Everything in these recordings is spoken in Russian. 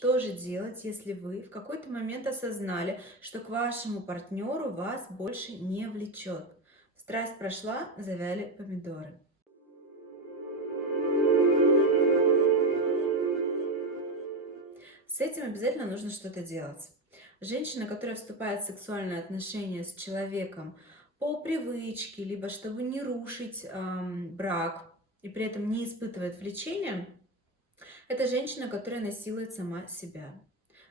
Что же делать, если вы в какой-то момент осознали, что к вашему партнеру вас больше не влечет? Страсть прошла, завяли помидоры. С этим обязательно нужно что-то делать. Женщина, которая вступает в сексуальные отношения с человеком по привычке, либо чтобы не рушить брак и при этом не испытывает влечения, это женщина, которая насилует сама себя.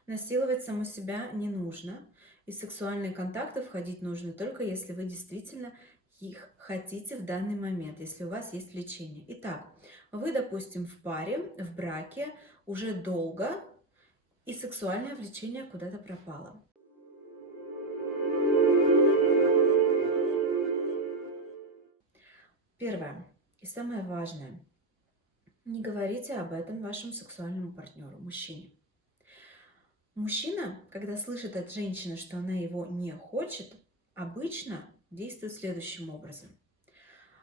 Насиловать саму себя не нужно. И в сексуальные контакты входить нужно только если вы действительно их хотите в данный момент, если у вас есть влечение. Итак, вы, допустим, в паре, в браке уже долго, и сексуальное влечение куда-то пропало. Первое и самое важное. Не говорите об этом вашему сексуальному партнеру, мужчине. Мужчина, когда слышит от женщины, что она его не хочет, обычно действует следующим образом.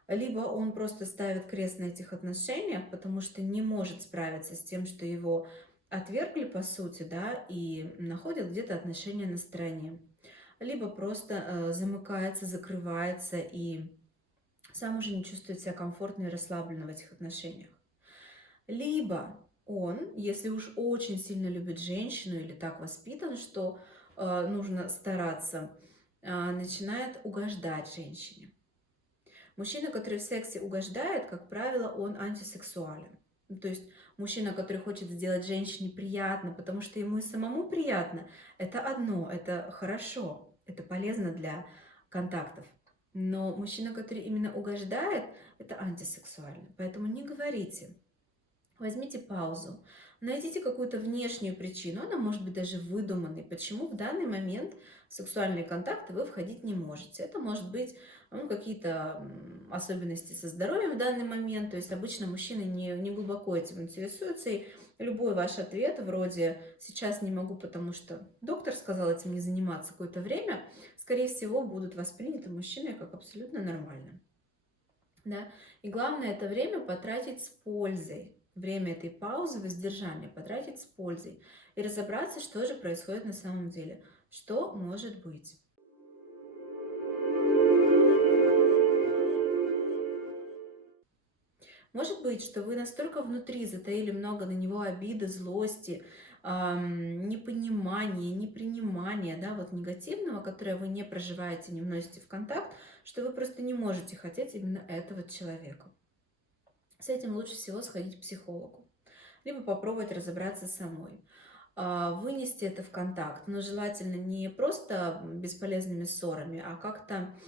Либо он просто ставит крест на этих отношениях, потому что не может справиться с тем, что его отвергли, по сути, да, и находит где-то отношения на стороне. Либо просто замыкается, закрывается и сам уже не чувствует себя комфортно и расслабленно в этих отношениях. Либо он, если уж очень сильно любит женщину или так воспитан, что нужно стараться, начинает угождать женщине. Мужчина, который в сексе угождает, как правило, он антисексуален. Ну, то есть мужчина, который хочет сделать женщине приятно, потому что ему и самому приятно, это одно, это хорошо, это полезно для контактов. Но мужчина, который именно угождает, это антисексуально. Поэтому не говорите. Возьмите паузу, найдите какую-то внешнюю причину, она может быть даже выдуманной, почему в данный момент в сексуальные контакты вы входить не можете. Это может быть какие-то особенности со здоровьем в данный момент, то есть обычно мужчины не глубоко этим интересуются, и любой ваш ответ вроде «сейчас не могу, потому что доктор сказал этим не заниматься какое-то время», скорее всего, будут восприняты мужчиной как абсолютно нормально. Да? И главное это время потратить с пользой. Время этой паузы, воздержания потратить с пользой. И разобраться, что же происходит на самом деле. Что может быть. Может быть, что вы настолько внутри затаили много на него обиды, злости, непонимания, непринимания, да, вот негативного, которое вы не проживаете, не вносите в контакт, что вы просто не можете хотеть именно этого человека. С этим лучше всего сходить к психологу, либо попробовать разобраться самой. Вынести это в контакт, но желательно не просто бесполезными ссорами, а как-то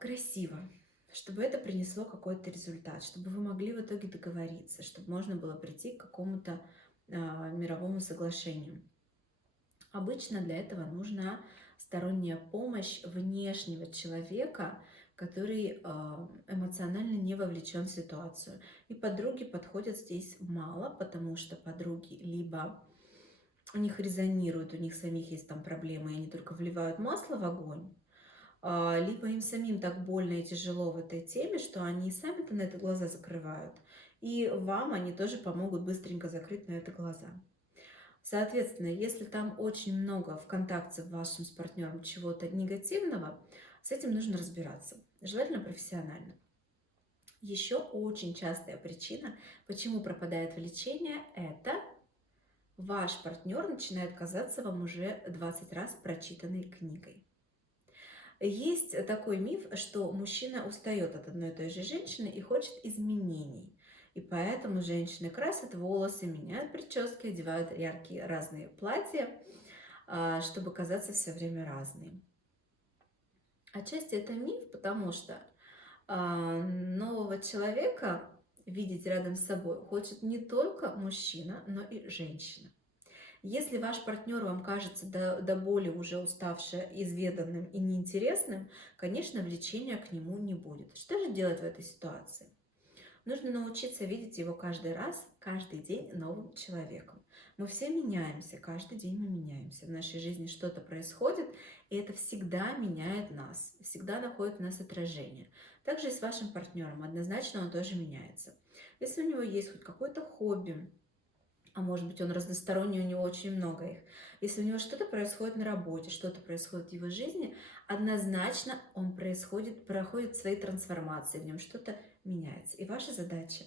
красиво, чтобы это принесло какой-то результат, чтобы вы могли в итоге договориться, чтобы можно было прийти к какому-то мировому соглашению. Обычно для этого нужна сторонняя помощь внешнего человека, который эмоционально не вовлечен в ситуацию. И подруги подходят здесь мало, потому что подруги либо у них резонируют, у них самих есть там проблемы, и они только вливают масло в огонь, либо им самим так больно и тяжело в этой теме, что они сами-то на это глаза закрывают, и вам они тоже помогут быстренько закрыть на это глаза. Соответственно, если там очень много в контакте вашим с партнером чего-то негативного, с этим нужно разбираться, желательно профессионально. Еще очень частая причина, почему пропадает влечение, это ваш партнер начинает казаться вам уже 20 раз прочитанной книгой. Есть такой миф, что мужчина устает от одной и той же женщины и хочет изменений. И поэтому женщины красят волосы, меняют прически, одевают яркие разные платья, чтобы казаться все время разной. Отчасти это миф, потому что нового человека видеть рядом с собой хочет не только мужчина, но и женщина. Если ваш партнер вам кажется до боли уже уставшим, изведанным и неинтересным, конечно, влечения к нему не будет. Что же делать в этой ситуации? Нужно научиться видеть его каждый раз, каждый день новым человеком. Мы все меняемся, каждый день мы меняемся. В нашей жизни что-то происходит, и это всегда меняет нас, всегда находит в нас отражение. Также и с вашим партнером, однозначно он тоже меняется. Если у него есть хоть какое-то хобби, а может быть, он разносторонний, у него очень много их. Если у него что-то происходит на работе, что-то происходит в его жизни, однозначно он проходит свои трансформации, в нем что-то меняется. И ваша задача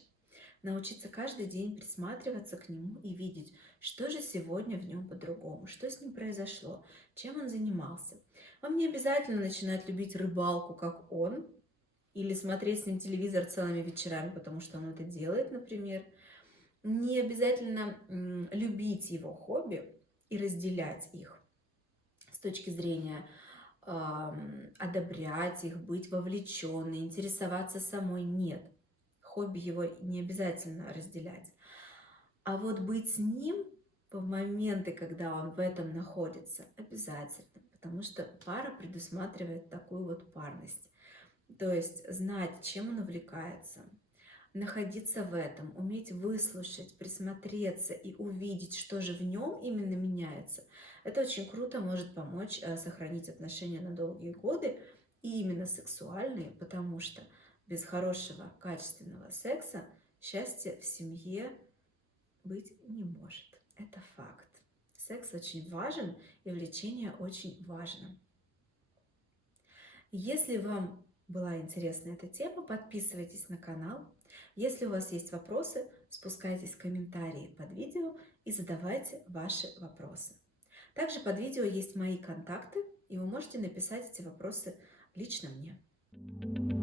научиться каждый день присматриваться к нему и видеть, что же сегодня в нем по-другому, что с ним произошло, чем он занимался. Вам не обязательно начинать любить рыбалку, как он, или смотреть с ним телевизор целыми вечерами, потому что он это делает, например. Не обязательно любить его хобби и разделять их с точки зрения одобрять их, быть вовлеченной, интересоваться самой. Нет, хобби его не обязательно разделять. А вот быть с ним в моменты, когда он в этом находится, обязательно, потому что пара предусматривает такую вот парность. То есть знать, чем он увлекается, находиться в этом, уметь выслушать, присмотреться и увидеть, что же в нем именно меняется. Это очень круто может помочь сохранить отношения на долгие годы, и именно сексуальные, потому что без хорошего, качественного секса счастья в семье быть не может. Это факт. Секс очень важен, и влечение очень важно. Если вам была интересна эта тема, подписывайтесь на канал. Если у вас есть вопросы, спускайтесь в комментарии под видео и задавайте ваши вопросы. Также под видео есть мои контакты, и вы можете написать эти вопросы лично мне.